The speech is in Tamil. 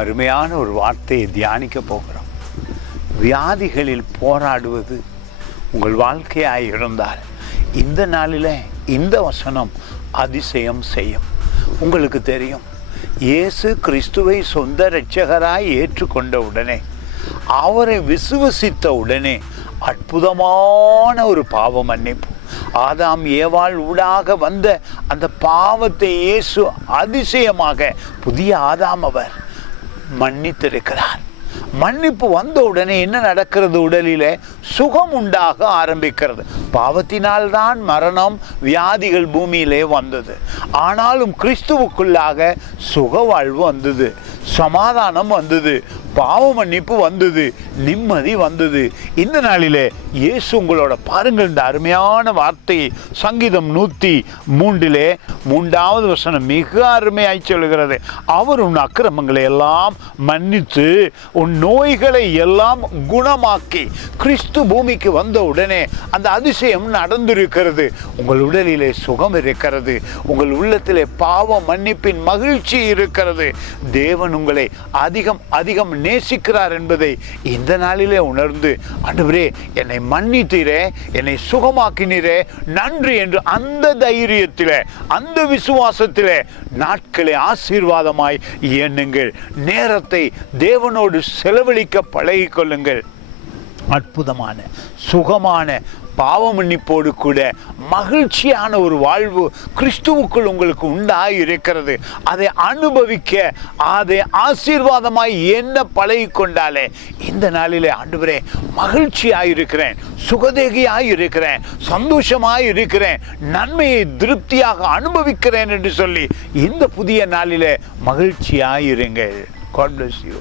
அருமையான ஒரு வார்த்தையை தியானிக்க போகிறோம். வியாதிகளில் போராடுவது உங்கள் வாழ்க்கையாய் இருந்தால் இந்த நாளில் இந்த வசனம் அதிசயம் செய்யும். உங்களுக்கு தெரியும், இயேசு கிறிஸ்துவை சொந்த இரட்சகராய் ஏற்றுக்கொண்ட உடனே, அவரை விசுவசித்த உடனே அற்புதமான ஒரு பாவ மன்னிப்பு, ஆதாம் ஏவாள் ஊடாக வந்த அந்த பாவத்தை இயேசு அதிசயமாக புதிய ஆதாம் அவர் மன்னித்திருக்கிறார். மன்னிப்பு வந்த உடனே என்ன நடக்கிறது? உடலிலே சுகம் உண்டாக ஆரம்பிக்கிறது. பாவத்தினால்தான் மரணம், வியாதிகள் பூமியிலே வந்தது. ஆனாலும் கிறிஸ்துவுக்குள்ளாக சுக வாழ்வு வந்தது, சமாதானம் வந்தது, பாவ மன்னிப்பு வந்தது, நிம்மதி வந்தது. இந்த நாளிலே இயேசு உங்களோட பாருங்கள், இந்த அருமையான வார்த்தையை சங்கீதம் 103 3வது வசனம் மிக அருமையாய் சொல்கிறது. அவர் உன் அக்கிரமங்களை எல்லாம் மன்னித்து உன் நோய்களை எல்லாம் குணமாக்கி. கிறிஸ்து பூமிக்கு வந்த உடனே அந்த அதிசயம் நடந்திருக்கிறது. உங்கள் உடலிலே சுகம் இருக்கிறது, உங்கள் உள்ளத்திலே பாவ மன்னிப்பின் மகிழ்ச்சி இருக்கிறது. தேவன் உங்களை அதிகம் அதிகம் நேசிக்கிறார் என்பதை இந்த நாளிலே உணர்ந்து, ஆண்டவரே என்னை மன்னித்தீரே, என்னை சுகமாக்கினீரே, நன்றி என்று அந்த தைரியத்திலே, அந்த விசுவாசத்திலே நாட்களை ஆசீர்வாதமாய் எண்ணுங்கள். நேரத்தை தேவனோடு செலவழிக்க பழகிக்கொள்ளுங்கள். அற்புதமான சுகமான பாவ மன்னிப்போடு கூட மகிழ்ச்சியான ஒரு வாழ்வு கிறிஸ்துவுக்குள் உங்களுக்கு உண்டாயிருக்கிறது. அதை அனுபவிக்க, அதை ஆசீர்வாதமாய் என்ன பழகிக்கொண்டாலே இந்த நாளிலே ஆண்டவரே மகிழ்ச்சியாயிருக்கிறேன், சுகதேகியாயிருக்கிறேன், சந்தோஷமாயிருக்கிறேன், நன்மையை திருப்தியாக அனுபவிக்கிறேன் என்று சொல்லி இந்த புதிய நாளிலே மகிழ்ச்சியாயிருங்கள். God bless you.